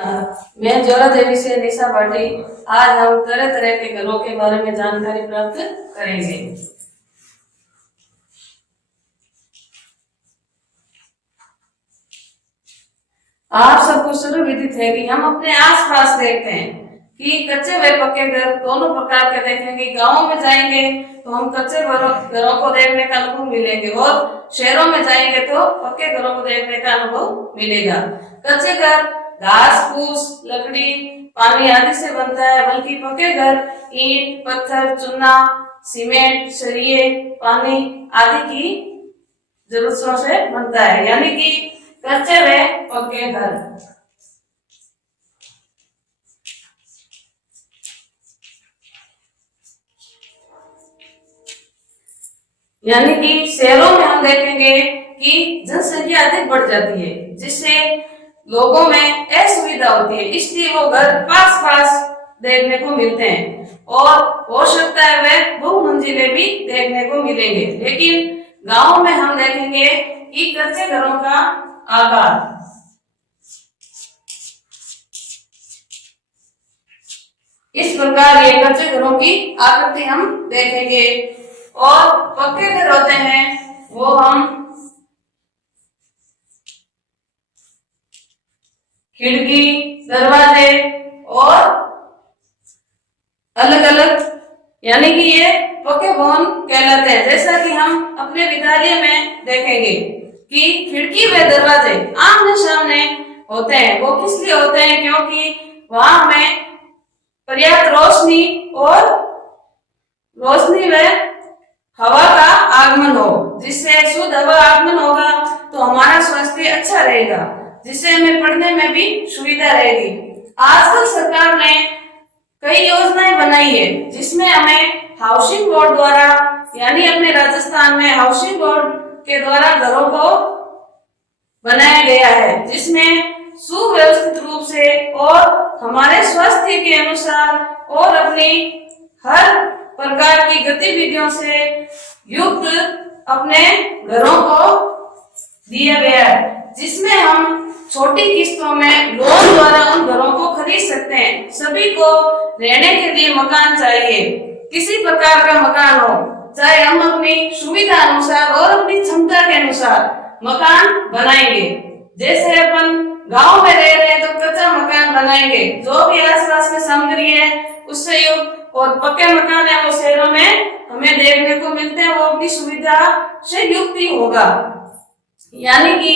मैं ज्वाला देवी से निशा भाटी। आज हम तरह तरह के घरों के बारे में जानकारी प्राप्त करेंगे। आप सबको सर्व विदित है कि हम अपने आसपास देखते हैं कि कच्चे व पक्के घर दोनों प्रकार के देखेंगे। गांवों में जाएंगे तो हम कच्चे घरों को देखने का अनुभव मिलेंगे और शहरों में जाएंगे तो पक्के घरों को देखने का अनुभव मिलेगा। कच्चे घर घास फूस लकड़ी पानी आदि से बनता है, बल्कि पक्के घर ईंट पत्थर चूना सीमेंट सरिये पानी आदि की जरूरतों से बनता है, यानी कि कच्चे व पक्के घर। यानी कि शहरों में हम देखेंगे कि जनसंख्या अधिक बढ़ जाती है, जिससे लोगों में असुविधा होती है, इसलिए वो घर पास पास देखने को मिलते हैं और हो सकता है वे बहुमंजिले भी देखने को मिलेंगे। लेकिन गांव में हम देखेंगे कि कच्चे घरों का आकार इस प्रकार, ये कच्चे घरों की आकृति हम देखेंगे। और पक्के घर होते हैं वो हम खिड़की दरवाजे और अलग अलग, यानी कि ये पक्के भवन कहलाते हैं। जैसा कि हम अपने विद्यालय में देखेंगे कि खिड़की व दरवाजे आमने सामने होते हैं। वो किस लिए होते हैं? क्योंकि वहां हमें पर्याप्त रोशनी व हवा का आगमन हो, जिससे शुद्ध हवा आगमन होगा तो हमारा स्वास्थ्य अच्छा रहेगा, जिससे हमें पढ़ने में भी सुविधा रहेगी। आजकल सरकार ने कई योजनाएं बनाई है, जिसमें हमें हाउसिंग बोर्ड द्वारा, यानी अपने राजस्थान में हाउसिंग बोर्ड के द्वारा घरों को बनाया गया है, जिसमें सुव्यवस्थित रूप से और हमारे स्वास्थ्य के अनुसार और अपनी हर प्रकार की गतिविधियों से युक्त अपने घरों को दिया गया है, जिसमें हम छोटी किस्तों में लोन द्वारा उन घरों को खरीद सकते हैं। सभी को रहने के लिए मकान चाहिए, किसी प्रकार का मकान हो, चाहे हम अपनी सुविधा अनुसार और अपनी क्षमता के अनुसार मकान बनाएंगे। जैसे अपन गांव में रह रहे हैं तो कच्चा मकान बनाएंगे, जो भी आसपास में सामग्री है उससे युक्त, और पक्के मकान है वो शहरों में हमें देखने को मिलते हैं, वो अपनी सुविधा से युक्त ही होगा। यानी कि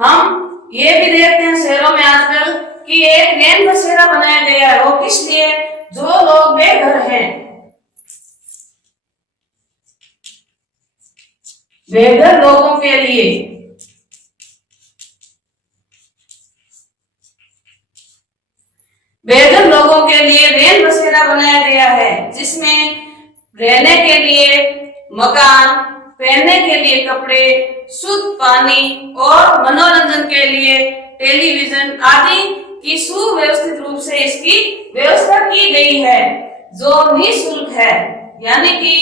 हम ये भी देखते हैं शहरों में आजकल कि एक नैन बसेरा बनाया गया है। वो किस लिए? जो लोग बेघर हैं, बेघर लोगों के लिए नैन बसेरा बनाया गया है, जिसमें रहने के लिए मकान, पहनने के लिए कपड़े, शुद्ध पानी और मनोरंजन के लिए टेलीविजन आदि की सुव्यवस्थित रूप से इसकी व्यवस्था की गई है, जो निःशुल्क है। यानी कि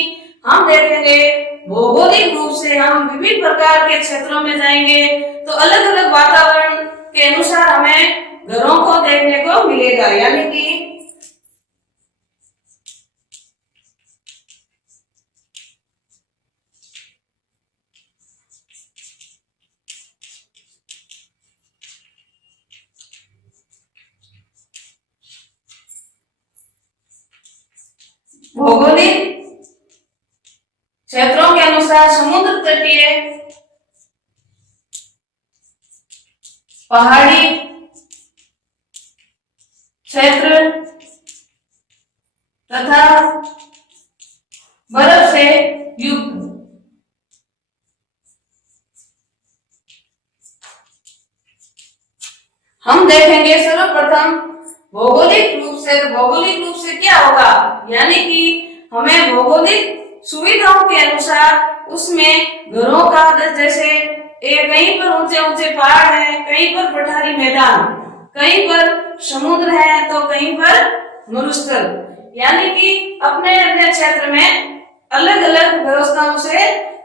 हम देखेंगे भौगोलिक रूप से हम विभिन्न प्रकार के क्षेत्रों में जाएंगे तो अलग अलग वातावरण के अनुसार हमें घरों को देखने को मिलेगा। यानी कि भौगोलिक क्षेत्रों के अनुसार समुद्र तटीय, पहाड़ी क्षेत्र तथा बर्फ से युक्त। हम देखेंगे सर्वप्रथम भौगोलिक रूप से क्या होगा, यानी कि हमें भौगोलिक सुविधाओं के अनुसार उसमें घरों का, जैसे कहीं पर ऊंचे ऊंचे पहाड़ है, कहीं पर पठारी मैदान, कहीं पर समुद्र है तो कहीं पर मरुस्थल, यानी कि अपने अपने क्षेत्र में अलग अलग व्यवस्थाओं से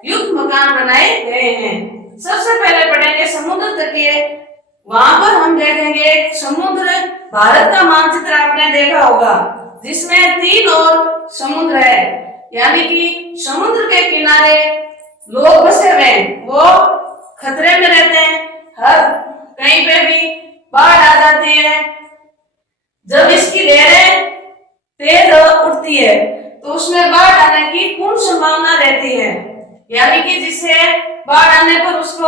युक्त मकान बनाए गए हैं। सबसे पहले पढ़ेंगे समुद्र तटीय वहां पर हम देखेंगे समुद्र, भारत का मानचित्र आपने देखा होगा जिसमें 3 और समुद्र है, यानी कि समुद्र के किनारे लोग बसे हुए हैं, वो खतरे में रहते हैं, हर कहीं पे भी बाढ़ आ जाती है। जब इसकी लहरें तेज उठती है तो उसमें बाढ़ आने की पूर्ण संभावना रहती है, यानी कि जिससे बाढ़ आने पर उसको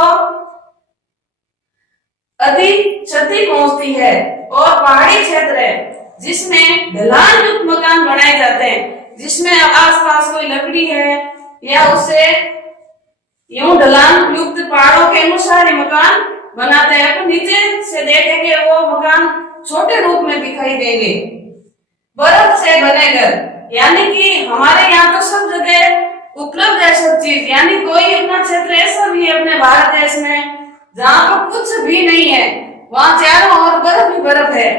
अधिक क्षति पहुंचती है। और पहाड़ी क्षेत्र है जिसमें ढलान युक्त मकान बनाए जाते हैं, जिसमें आसपास कोई लकड़ी है या उससे यूं ढलान युक्त पहाड़ों के अनुसार ही मकान बनाते हैं। तो नीचे से देखेंगे वो मकान छोटे रूप में दिखाई देंगे। बर्फ से बने घर, यानी कि हमारे यहाँ तो सब जगह उपलब्ध है सब चीज, यानी कोई अपना क्षेत्र ऐसा भी है अपने भारत देश में जहाँ पर कुछ भी नहीं है, वहां चारों ओर बर्फ ही बर्फ है।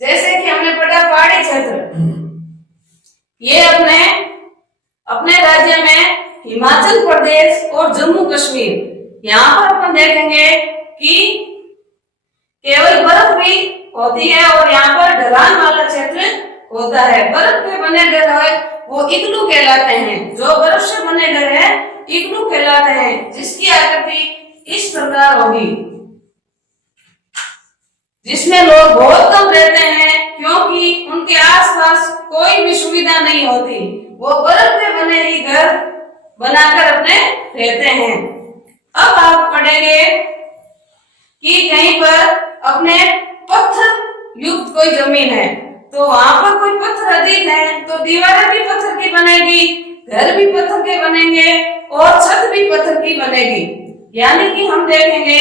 जैसे कि हमने पढ़ा पहाड़ी क्षेत्र, ये अपने अपने राज्य में हिमाचल प्रदेश और जम्मू कश्मीर, यहाँ पर अपन देखेंगे कि केवल बर्फ भी होती है और यहाँ पर ढलान वाला क्षेत्र होता है। बर्फ के बने घर है वो इग्लू कहलाते हैं, जो बर्फ से बने घर है इग्लू कहलाते हैं, जिसकी आकृति इस प्रकार होगी, जिसमें लोग बहुत कम रहते हैं क्योंकि उनके आसपास कोई भी सुविधा नहीं होती, वो बर्फ के बने ही घर बनाकर अपने रहते हैं। अब आप पढ़ेंगे कि कहीं पर अपने पत्थर युक्त कोई जमीन है तो वहां पर कोई पत्थर अधिक है तो दीवारें भी पत्थर की बनेगी, घर भी पत्थर के बनेंगे और छत भी पत्थर की बनेगी। यानी कि हम देखेंगे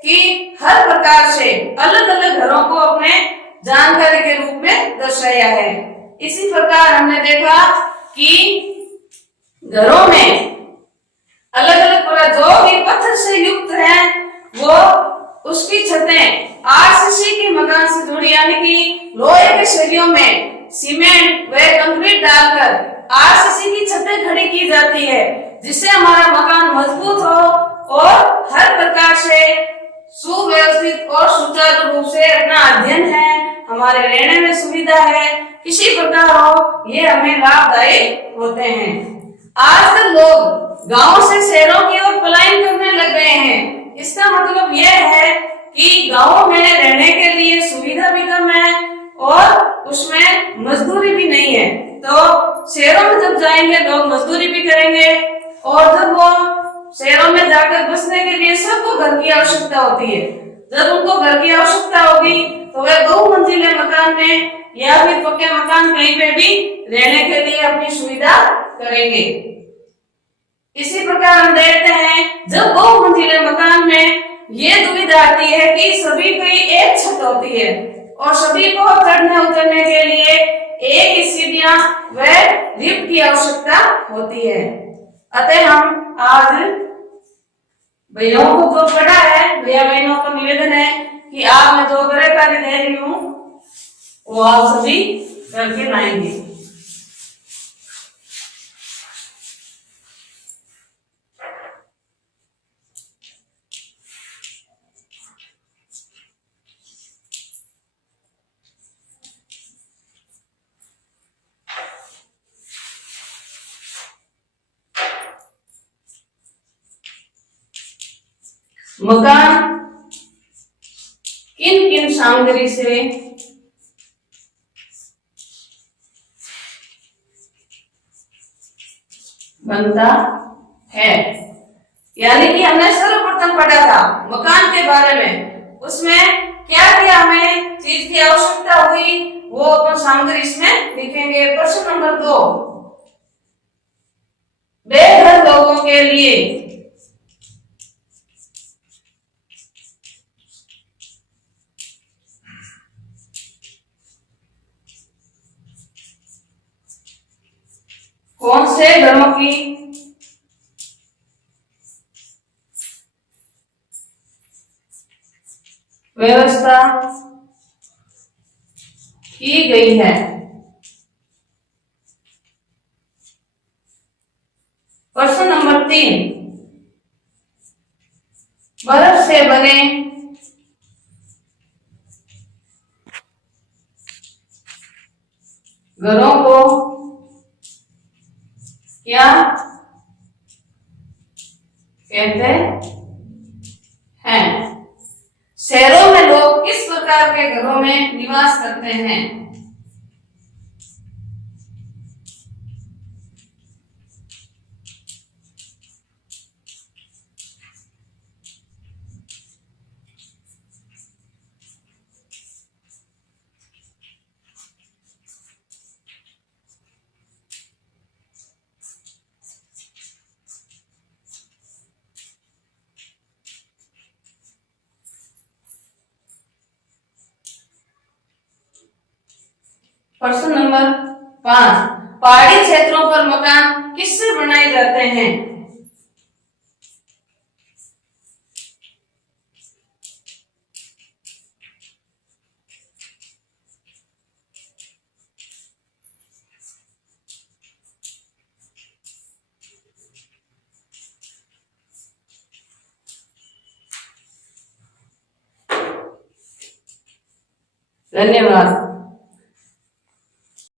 कि हर प्रकार से अलग अलग घरों को अपने जानकारी के रूप में दर्शाया है। इसी प्रकार हमने देखा कि घरों में अलग अलग प्रकार जो भी पत्थर से युक्त है वो उसकी छतें आरसीसी के मकान से जुड़ी, यानी कि लोहे के सरियों में सीमेंट व कंक्रीट डालकर आरसीसी की छतें खड़ी की जाती है, जिससे हमारा मकान मजबूत हो और हर प्रकार से सुव्यवस्थित और सुचारू रूप से अपना अध्ययन है, हमारे रहने में सुविधा है, किसी प्रकार हो ये हमें लाभदायी होते हैं। आजकल लोग गांव से शहरों की ओर पलायन करने लग गए हैं। इसका मतलब यह है कि गांवों में रहने के लिए सुविधा भी कम है और उसमें मजदूरी भी नहीं है, तो शहरों में जब जाएंगे लोग मजदूरी भी करेंगे और जब वो शहरों में जाकर बसने के लिए सबको घर की आवश्यकता होती है। जब उनको घर की आवश्यकता होगी तो वे बहुमंजिले मकान में या फिर पक्के मकान कहीं पे भी रहने के लिए अपनी सुविधा करेंगे। इसी प्रकार हम देखते हैं जब बहुमंजिले मकान में ये दुविधा आती है कि सभी की एक छत होती है और सभी को चढ़ने उतरने के लिए एक ही सीढ़ियां व लिफ्ट की आवश्यकता होती है। अतः हम आज भैया को जो पढ़ा है, भैया बहनों का निवेदन है कि आप मैं जो गृह कार्य दे रही हूँ वो आप सभी करके लाएंगे। मकान किन किन सामग्री से बनता है, यानी कि हमने सर्वप्रथम पढ़ा था मकान के बारे में, उसमें क्या क्या हमें चीज की आवश्यकता हुई वो अपन सामग्री इसमें लिखेंगे। प्रश्न नंबर 2, बेघर लोगों के लिए कौन से घरों की व्यवस्था की गई है। प्रश्न नंबर 3, बर्फ से बने घरों को क्या कहते हैं? शहरों में लोग किस प्रकार के घरों में निवास करते हैं? प्रश्न नंबर 5, पहाड़ी क्षेत्रों पर मकान किससे बनाए जाते हैं? धन्यवाद।